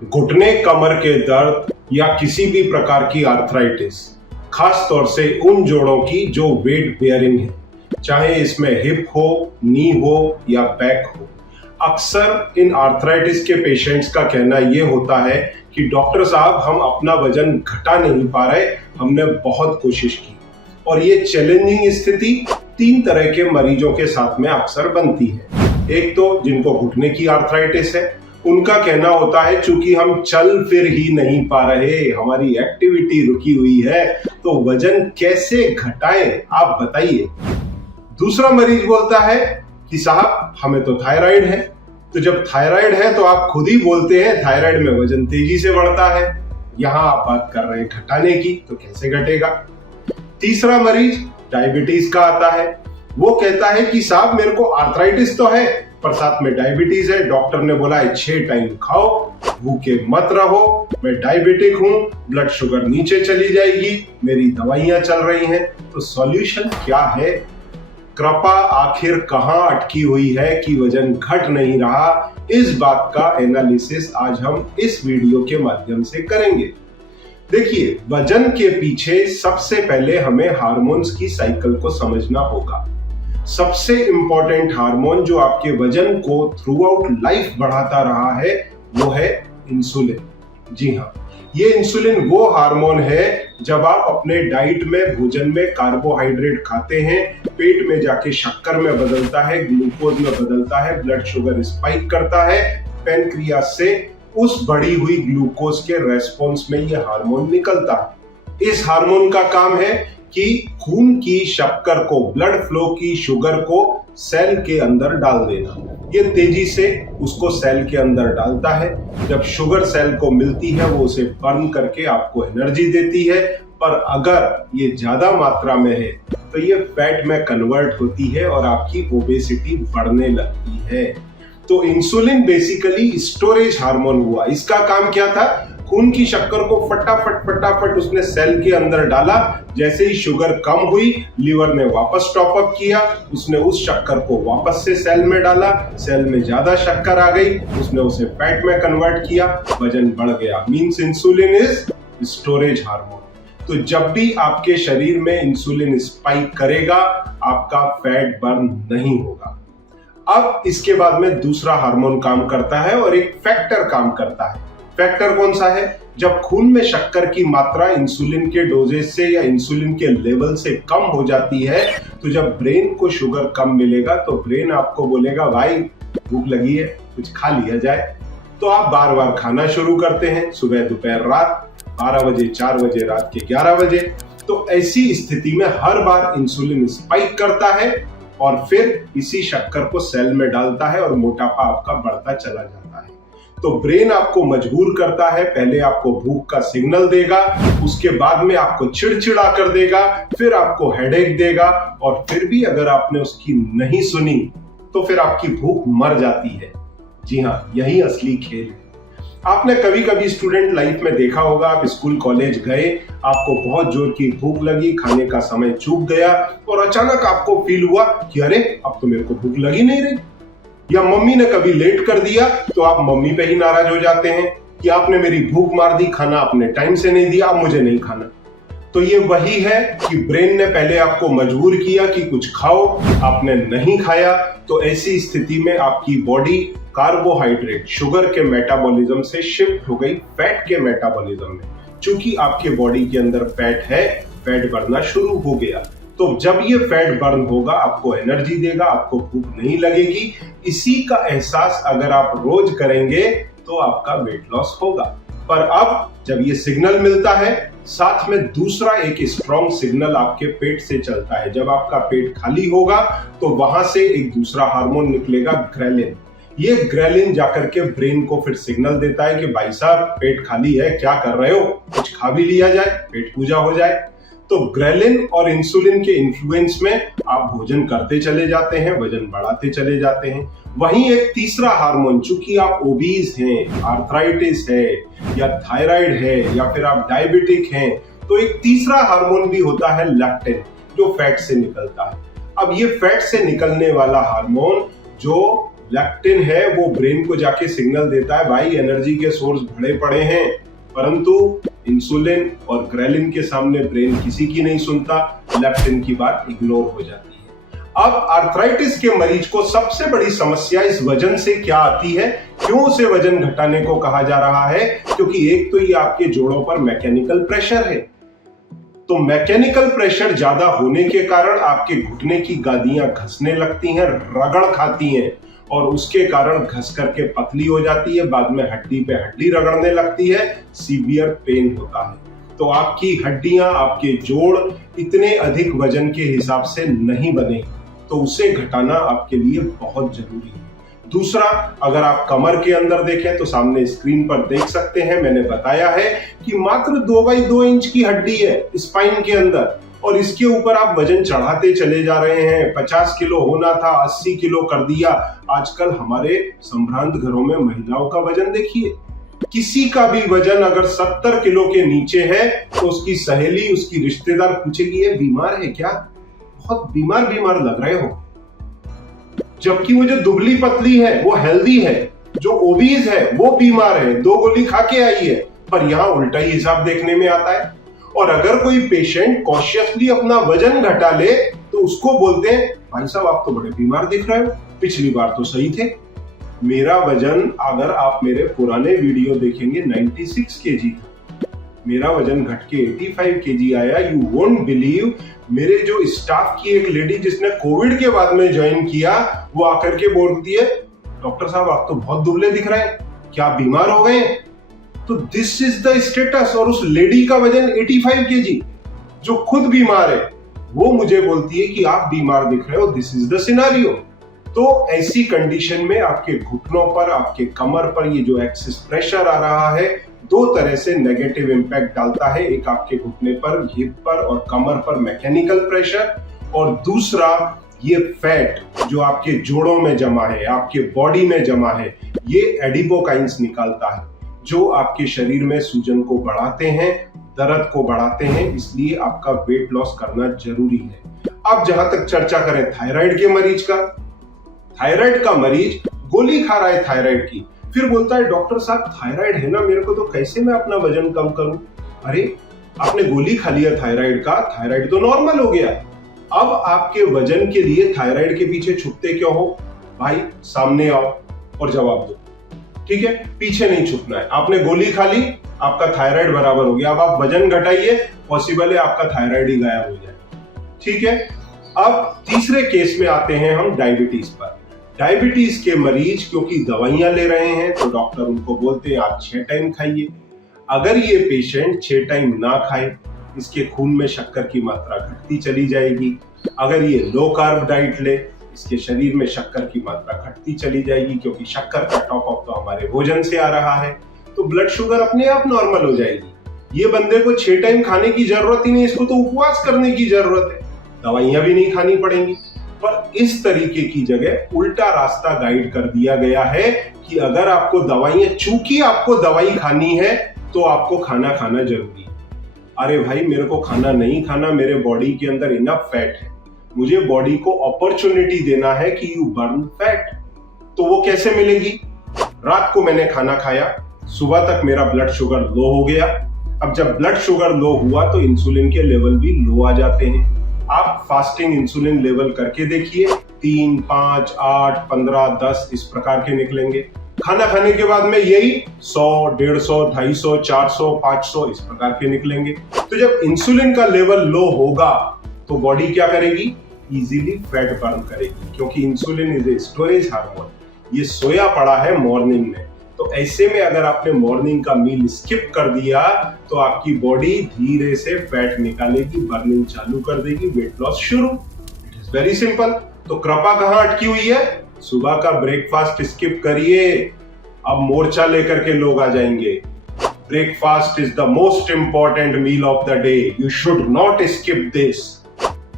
घुटने, कमर के दर्द या किसी भी प्रकार की आर्थराइटिस, खास तौर से उन जोड़ों की जो वेट बेयरिंग है, चाहे इसमें हिप हो, नी हो या बैक हो। अक्सर इन आर्थराइटिस के पेशेंट्स का कहना यह होता है कि डॉक्टर साहब, हम अपना वजन घटा नहीं पा रहे, हमने बहुत कोशिश की। और ये चैलेंजिंग स्थिति 3 तरह के मरीजों के साथ में अक्सर बनती है। एक तो जिनको घुटने की आर्थराइटिस है, उनका कहना होता है चूंकि हम चल फिर ही नहीं पा रहे, हमारी एक्टिविटी रुकी हुई है, तो वजन कैसे घटाएं, आप बताइए। दूसरा मरीज बोलता है कि साहब, हमें तो थायराइड है। तो जब थायराइड है तो आप खुद ही बोलते हैं थायराइड में वजन तेजी से बढ़ता है, यहां आप बात कर रहे हैं घटाने की, तो कैसे घटेगा। तीसरा मरीज डायबिटीज का आता है। वो कहता है कि साहब, मेरे को आर्थराइटिस तो है पर साथ में डायबिटीज है, डॉक्टर ने बोला है 6 टाइम खाओ, भूखे मत रहो, मैं डायबिटिक हूं, ब्लड शुगर नीचे चली जाएगी, मेरी दवाइयां चल रही हैं, तो सॉल्यूशन क्या है। कृपा आखिर कहां अटकी हुई है कि वजन घट नहीं रहा, इस बात का एनालिसिस आज हम इस वीडियो के माध्यम से करेंगे। देखिए, वजन के पीछे सबसे पहले हमें हार्मोन्स की साइकिल को समझना होगा। सबसे इंपॉर्टेंट हार्मोन जो आपके वजन को थ्रू आउट लाइफ बढ़ाता रहा है वो है इंसुलिन। जी हाँ, ये इंसुलिन वो हार्मोन है जब आप अपने डाइट में, भोजन में कार्बोहाइड्रेट खाते हैं, पेट में जाके शक्कर में बदलता है, ग्लूकोज में बदलता है, ब्लड शुगर स्पाइक करता है, पैनक्रियास से उस बढ़ी हुई ग्लूकोज के रेस्पॉन्स में ये हार्मोन निकलता है। इस हार्मोन का काम है कि खून की शक्कर को, ब्लड फ्लो की शुगर को सेल के अंदर डाल देना। ये तेजी से उसको सेल के अंदर डालता है। जब शुगर सेल को मिलती है वो उसे बर्न करके आपको एनर्जी देती है, पर अगर ये ज्यादा मात्रा में है तो ये फैट में कन्वर्ट होती है और आपकी ओबेसिटी बढ़ने लगती है। तो इंसुलिन बेसिकली स्टोरेज हार्मोन हुआ। इसका काम क्या था, खून की शक्कर को फटाफट उसने सेल के अंदर डाला। जैसे ही शुगर कम हुई, लीवर ने वापस टॉप अप किया, उसने उस शक्कर को वापस से सेल में डाला, सेल में ज्यादा शक्कर आ गई, उसने उसे फैट में कन्वर्ट किया, वजन बढ़ गया। Means insulin is storage hormone. तो जब भी आपके शरीर में इंसुलिन स्पाइक करेगा, आपका फैट बर्न नहीं होगा। अब इसके बाद में दूसरा हार्मोन काम करता है और एक फैक्टर काम करता है। फैक्टर कौन सा है, जब खून में शक्कर की मात्रा इंसुलिन के डोजेज से या इंसुलिन के लेवल से कम हो जाती है, तो जब ब्रेन को शुगर कम मिलेगा तो ब्रेन आपको बोलेगा भाई भूख लगी है, कुछ खा लिया जाए। तो आप बार बार खाना शुरू करते हैं, सुबह, दोपहर, रात, 12 बजे, 4 बजे, रात के 11 बजे। तो ऐसी स्थिति में हर बार इंसुलिन स्पाइक करता है और फिर इसी शक्कर को सेल में डालता है और मोटापा आपका बढ़ता चला जाता है। तो ब्रेन आपको मजबूर करता है, पहले आपको भूख का सिग्नल देगा, उसके बाद में आपको चिड़चिड़ा कर देगा, फिर आपको हेडेक देगा, और फिर भी अगर आपने उसकी नहीं सुनी तो फिर आपकी भूख मर जाती है। जी हाँ, यही असली खेल है। आपने कभी कभी स्टूडेंट लाइफ में देखा होगा, आप स्कूल कॉलेज गए, आपको बहुत जोर की भूख लगी, खाने का समय चूक गया और अचानक आपको फील हुआ कि अरे अब तो मेरे को भूख लगी नहीं रही। या मम्मी ने कभी लेट कर दिया तो आप मम्मी पे ही नाराज हो जाते हैं कि आपने मेरी भूख मार दी, खाना आपने टाइम से नहीं दिया, अब मुझे नहीं खाना। तो ये वही है कि ब्रेन ने पहले आपको मजबूर किया कि कुछ खाओ, आपने नहीं खाया, तो ऐसी स्थिति में आपकी बॉडी कार्बोहाइड्रेट, शुगर के मेटाबॉलिज्म से शिफ्ट हो गई फैट के मेटाबॉलिज्म में। चूंकि आपके बॉडी के अंदर फैट है, फैट बढ़ना शुरू हो गया। तो जब ये फैट बर्न होगा, आपको एनर्जी देगा, आपको भूख नहीं लगेगी। इसी का एहसास अगर आप रोज करेंगे तो आपका वेट लॉस होगा। पर अब जब ये सिग्नल मिलता है, साथ में दूसरा एक स्ट्रॉन्ग सिग्नल आपके पेट से चलता है। जब आपका पेट खाली होगा तो वहां से एक दूसरा हार्मोन निकलेगा, ग्रेलिन। ये ग्रेलिन जाकर के ब्रेन को फिर सिग्नल देता है कि भाई साहब, पेट खाली है, क्या कर रहे हो, कुछ खा भी लिया जाए, पेट पूजा हो जाए। तो ग्रेलिन और इंसुलिन के इन्फ्लुएंस में आप भोजन करते चले जाते हैं, वजन बढ़ाते चले जाते हैं। वहीं एक तीसरा हार्मोन, चूंकि आप ओबीज हैं, आर्थराइटिस है या थायराइड है या फिर आप डायबिटिक हैं, तो एक तीसरा हार्मोन भी होता है लेक्टिन, जो फैट से निकलता है। अब ये फैट से निकलने वाला हार्मोन जो लैक्टिन है वो ब्रेन को जाके सिग्नल देता है भाई एनर्जी के सोर्स भरे पड़े हैं, परंतु इंसुलिन और ग्रेलिन के सामने ब्रेन किसी की नहीं सुनता, लैक्टिन की बात इग्नोर हो जाती है। अब आर्थराइटिस के मरीज को सबसे बड़ी समस्या इस वजन से क्या आती है, क्यों उसे वजन घटाने को कहा जा रहा है? क्योंकि एक तो ये आपके जोड़ों पर मैकेनिकल प्रेशर है, तो मैकेनिकल प्रेशर ज्यादा होने के कारण आपके घुटने की गादियां घसने लगती हैं, रगड़ खाती हैं और उसके कारण घस करके पतली हो जाती है, बाद में हड्डी पे हड्डी रगड़ने लगती है, सीवियर पेन होता है। तो आपकी हड्डियां, आपके जोड़ इतने अधिक वजन के हिसाब से नहीं बने, तो उसे घटाना आपके लिए बहुत जरूरी है। दूसरा, अगर आप कमर के अंदर देखें तो सामने स्क्रीन पर देख सकते हैं, मैंने बताया है कि मात्र 2 बाई 2 इंच की हड्डी है स्पाइन के अंदर, और इसके ऊपर आप वजन चढ़ाते चले जा रहे हैं। 50 किलो होना था 80 किलो कर दिया। आजकल हमारे संभ्रांत घरों में महिलाओं का वजन देखिए, किसी का भी वजन अगर 70 किलो के नीचे है तो उसकी सहेली, उसकी रिश्तेदार पूछेगी ये बीमार है क्या, बहुत बीमार बीमार लग रहे हो। जबकि वो जो दुबली पतली है वो हेल्दी है, जो ओबीज है वो बीमार है, 2 गोली खा के आई है। पर यहां उल्टा ही हिसाब देखने में आता है। और अगर कोई पेशेंट कॉन्शियसली अपना वजन घटा ले तो उसको बोलते हैं भाई साहब आप तो बड़े बीमार दिख रहे हो, पिछली बार तो सही थे। मेरा वजन, अगर आप मेरे पुराने वीडियो देखेंगे, 96 केजी था। मेरा वजन घट के 85 केजी आया। यू वोंट बिलीव, मेरे जो स्टाफ की एक लेडी जिसने कोविड के बाद में ज्वाइन किया, वो आकर के बोलती है डॉक्टर साहब आप तो बहुत दुबले दिख रहे हैं, क्या बीमार हो गए? तो दिस इज द स्टेटस। और उस लेडी का वजन 85 केजी, जो खुद बीमार है, वो मुझे बोलती है कि आप बीमार दिख रहे हो। This is the scenario. तो ऐसी कंडीशन में आपके घुटनों पर, आपके कमर पर ये जो एक्सेस प्रेशर आ रहा है, 2 तरह से नेगेटिव इंपैक्ट डालता है। एक आपके घुटने पर, हिप पर और कमर पर मैकेनिकल प्रेशर, और दूसरा ये फैट जो आपके जोड़ों में जमा है, आपके बॉडी में जमा है, ये एडिपोकाइंस निकालता है, जो आपके शरीर में सूजन को बढ़ाते हैं, दर्द को बढ़ाते हैं। इसलिए आपका वेट लॉस करना जरूरी है। अब जहां तक चर्चा करें थायराइड के मरीज का, थायराइड का मरीज गोली खा रहा है थायराइड की, फिर बोलता है डॉक्टर साहब थायराइड है ना मेरे को, तो कैसे मैं अपना वजन कम करूं? अरे आपने गोली खा लिया थायराइड का, थायराइड तो नॉर्मल हो गया। अब आपके वजन के लिए थायराइड के पीछे छुपते क्यों हो? भाई सामने आओ और जवाब दो, ठीक है? पीछे नहीं छुपना है। आपने गोली खा ली, आपका थायराइड बराबर हो गया। अब आप वजन घटाइए, पॉसिबल है आपका थायराइड ही गायब हो जाए, ठीक है? अब तीसरे केस में आते हैं हम डायबिटीज पर। डायबिटीज के मरीज क्योंकि दवाइयां ले रहे हैं तो डॉक्टर उनको बोलते हैं आप 6 टाइम खाइए। अगर ये पेशेंट 6 टाइम ना खाए, इसके खून में शक्कर की मात्रा घटती चली जाएगी। अगर ये लो कार्ब डाइट ले, इसके शरीर में शक्कर की मात्रा घटती चली जाएगी, क्योंकि शक्कर का टॉप अप तो हमारे भोजन से आ रहा है, तो ब्लड शुगर अपने आप नॉर्मल हो जाएगी। ये बंदे को 6 टाइम खाने की जरूरत ही नहीं, इसको तो उपवास करने की जरूरत है, दवाइयां भी नहीं खानी पड़ेंगी। पर इस तरीके की जगह उल्टा रास्ता गाइड कर दिया गया है कि अगर आपको दवाइयां, चूंकि आपको दवाई खानी है तो आपको खाना खाना जरूरी है। अरे भाई मेरे को खाना नहीं खाना, मेरे बॉडी के अंदर इनफ फैट है, मुझे बॉडी को अपॉर्चुनिटी देना है कि यू बर्न फैट। तो वो कैसे मिलेगी? रात को मैंने खाना खाया, सुबह तक मेरा ब्लड शुगर लो हो गया। अब जब ब्लड शुगर लो हुआ तो इंसुलिन के लेवल भी लो आ जाते हैं। आप फास्टिंग इंसुलिन लेवल करके देखिए, 3, 5, 8, 15, 10 इस प्रकार के निकलेंगे। खाना खाने के बाद में यही 100, 150, 250, 400, 500 इस प्रकार के निकलेंगे। तो जब इंसुलिन का लेवल लो होगा तो बॉडी क्या करेगी? इजीली फैट बर्न करेगी, क्योंकि insulin is a storage hormone. ये सोया पड़ा है मॉर्निंग में। तो ऐसे में अगर आपने मॉर्निंग का मील स्किप कर दिया तो आपकी बॉडी धीरे से फैट निकालेगी, बर्निंग चालू कर देगी, वेट लॉस शुरू। It is very simple. तो कृपा कहां अटकी हुई है? सुबह का ब्रेकफास्ट स्किप करिए। अब मोर्चा लेकर के लोग आ जाएंगे। Breakfast is the most important meal of the day, you should not skip this.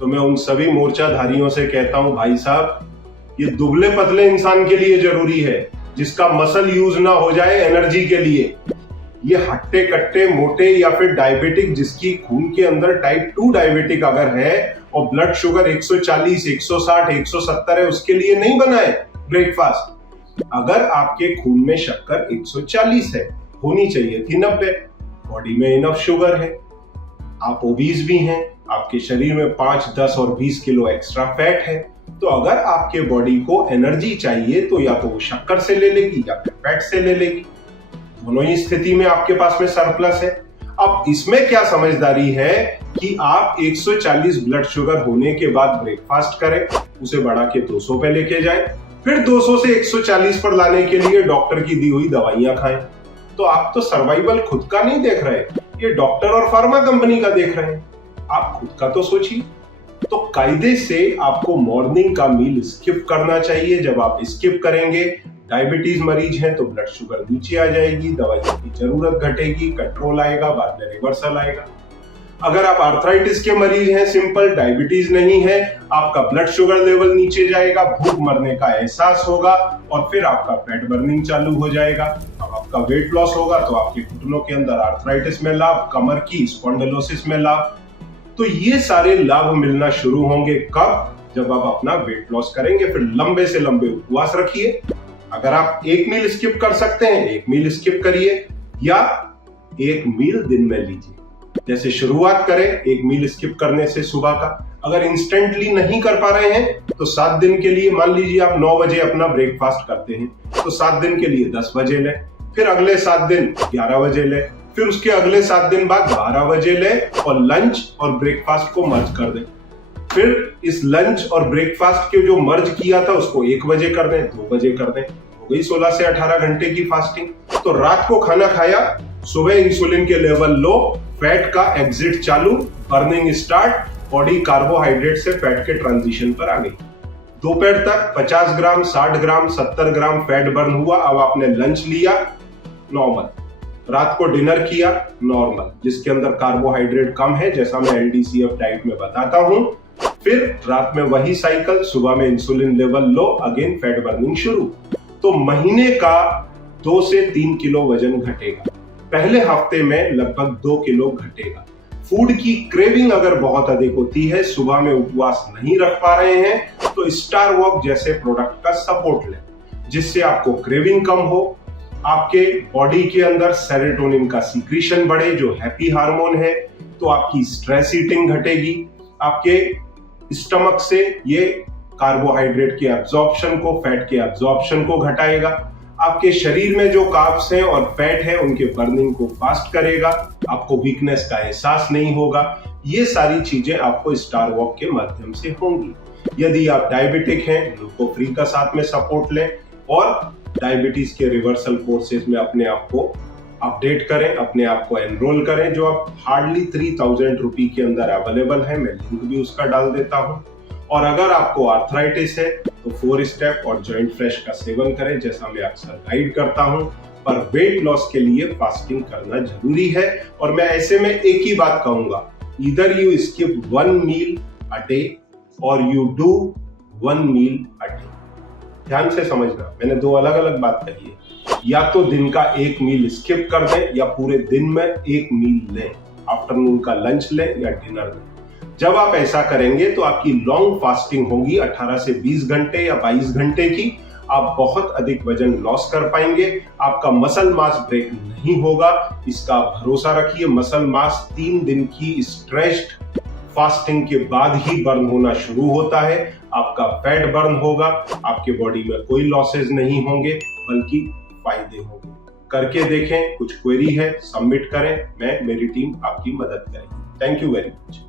तो मैं उन सभी मोर्चाधारियों से कहता हूं भाई साहब, ये दुबले पतले इंसान के लिए जरूरी है, जिसका मसल यूज ना हो जाए एनर्जी के लिए। ये हट्टे कट्टे मोटे या फिर डायबिटिक, जिसकी खून के अंदर टाइप 2 डायबिटिक अगर है और ब्लड शुगर 140, 160, 170 है, उसके लिए नहीं बना है। ब्रेकफास्ट। अगर आपके खून में शक्कर 140 है, होनी चाहिए थी 90, बॉडी में इनफ शुगर है, आप ओबीज भी हैं, आपके शरीर में 5, 10 और 20 किलो एक्स्ट्रा फैट है, तो अगर आपके बॉडी को एनर्जी चाहिए तो या तो वो शक्कर से ले लेगी या फिर फैट से ले लेगी। दोनों ही स्थिति में आपके पास में सरप्लस है। अब इसमें क्या समझदारी है कि आप 140 ब्लड शुगर होने के बाद ब्रेकफास्ट करें, उसे बढ़ा के 200 पे लेके जाएं, फिर 200 से 140 पर लाने के लिए डॉक्टर की दी हुई दवाइयां खाएं। तो आप तो सर्वाइवल खुद का नहीं देख रहे, ये डॉक्टर और फार्मा कंपनी का देख रहे हैं। आप खुद का तो सोचिए। तो कायदे से आपको मॉर्निंग का मील स्किप करना चाहिए। जब आप स्किप करेंगे, डायबिटीज मरीज हैं तो ब्लड शुगर नीचे आ जाएगी, दवाइयों की जरूरत घटेगी, कंट्रोल आएगा, बाद में रिवर्सल आएगा। अगर आप आर्थराइटिस के मरीज हैं, सिंपल डायबिटीज नहीं है, आपका ब्लड शुगर लेवल नीचे जाएगा, भूख मरने का एहसास होगा और फिर आपका फैट बर्निंग चालू हो जाएगा। अब आपका वेट लॉस होगा तो आपके घुटनों के अंदर आर्थराइटिस में लाभ, कमर की स्पॉन्डिलोसिस में लाभ। तो ये सारे लाभ मिलना शुरू होंगे कब? जब आप अपना वेट लॉस करेंगे। फिर लंबे से लंबे उपवास रखिए। अगर आप एक मील स्किप कर सकते हैं, एक मील स्किप करिए या एक मील दिन में लीजिए। जैसे शुरुआत करें एक मील स्किप करने से सुबह का। अगर इंस्टेंटली नहीं कर पा रहे हैं तो 7 दिन के लिए, मान लीजिए आप 9 बजे अपना ब्रेकफास्ट करते हैं, तो 7 दिन के लिए 10 बजे लें, फिर अगले 7 दिन 11 बजे लें, फिर उसके अगले 7 दिन बाद 12 बजे लें और लंच और ब्रेकफास्ट को मर्ज कर दें। फिर इस लंच और ब्रेकफास्ट के जो मर्ज किया था उसको 1 बजे कर दें, 2 बजे कर दें। हो गई 16 से 18 घंटे की फास्टिंग। तो रात को खाना खाया, सुबह इंसुलिन के लेवल लो, फैट का एग्जिट चालू, बर्निंग स्टार्ट, बॉडी कार्बोहाइड्रेट से फैट के ट्रांजिशन पर आ गई। दोपहर तक 50 ग्राम, 60 ग्राम, 70 ग्राम फैट बर्न हुआ। अब आपने लंच लिया, नॉर्मल। रात को डिनर किया, नॉर्मल, जिसके अंदर कार्बोहाइड्रेट कम है, जैसा मैं LDCF डाइट में बताता हूं। फिर रात में वही साइकिल, सुबह में insulin level low, again fat burning शुरू। तो महीने का 2 से 3 किलो वजन घटेगा। पहले हफ्ते में लगभग 2 किलो घटेगा। फूड की क्रेविंग अगर बहुत अधिक होती है, सुबह में उपवास नहीं रख पा रहे हैं, तो स्टार वॉक जैसे प्रोडक्ट का सपोर्ट लें, जिससे आपको क्रेविंग कम हो, आपके बॉडी के अंदर सेरोटोनिन का सीक्रेशन बढ़े जो हैप्पी हार्मोन है, तो आपकी स्ट्रेस ईटिंग घटेगी, आपके स्टमक से ये कार्बोहाइड्रेट के एब्जॉर्प्शन को, फैट के एब्जॉर्प्शन को घटाएगा, आपके शरीर में जो कार्ब्स हैं और फैट है उनके बर्निंग को फास्ट करेगा, आपको वीकनेस का एहसास नहीं होगा। ये सारी चीजें आपको स्टार वॉक के माध्यम से होंगी। यदि आप डायबिटिक हैं, ग्लूको फ्री का साथ में सपोर्ट लें और डायबिटीज के रिवर्सल कोर्सेज में अपने आप को अपडेट करें, अपने आप को एनरोल करें, जो आप हार्डली 3000 रुपए के अंदर अवेलेबल है। मैं लिंक भी उसका डाल देता हूं। और अगर आपको आर्थराइटिस है तो 4 स्टेप और जॉइंट फ्रेश का सेवन करें, जैसा मैं अक्सर गाइड करता हूं। पर वेट लॉस के लिए फास्टिंग करना जरूरी है। और मैं ऐसे में एक ही बात कहूंगा, either you skip 1 meal a day और you do 1 meal a day. ध्यान से समझना, मैंने 2 अलग अलग बात कही है। या तो दिन का 1 मील स्किप कर दें या पूरे दिन में 1 मील लें, आफ्टरनून का लंच लें या डिनर लें। जब आप ऐसा करेंगे तो आपकी लॉन्ग फास्टिंग होगी 18 से 20 घंटे या 22 घंटे की। आप बहुत अधिक वजन लॉस कर पाएंगे, आपका मसल मास ब्रेक नहीं होगा, इसका भरोसा रखिए। मसल मास 3 दिन की स्ट्रेच्ड फास्टिंग के बाद ही बर्न होना शुरू होता है। आपका फैट बर्न होगा, आपके बॉडी में कोई लॉसेस नहीं होंगे बल्कि फायदे होंगे। करके देखें, कुछ क्वेरी है सबमिट करें, मेरी टीम आपकी मदद करेगी। Thank you very much.